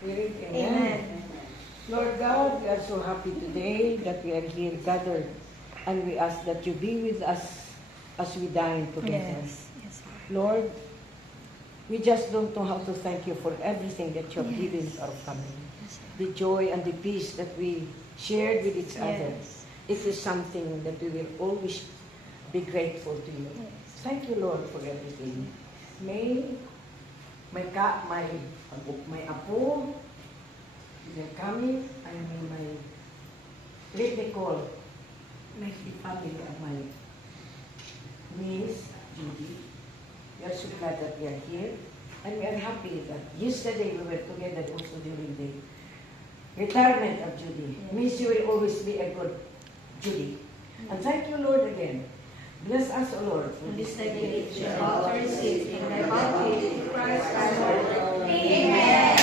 Spirit. Amen. Lord God, we are so happy today that we are here gathered, and we ask that you be with us as we dine together. Yes. Yes, Lord, we just don't know how to thank you for everything that you have Yes. given to our family. Yes. The joy and the peace that we shared with each other. Yes. It is something that we will always be grateful to you. Yes. Thank you, Lord, for everything. May my apo, they're coming, I mean my great Nicole, my family and my niece, Judy. We are so glad that we are here. And we are happy that yesterday we were together also during the retirement of Judy. Yes. Means you will always be a good Judy. And thank you, Lord, again. Bless us, O Lord, for this day. Your altar is in thy mouth, Christ our Lord. Amen.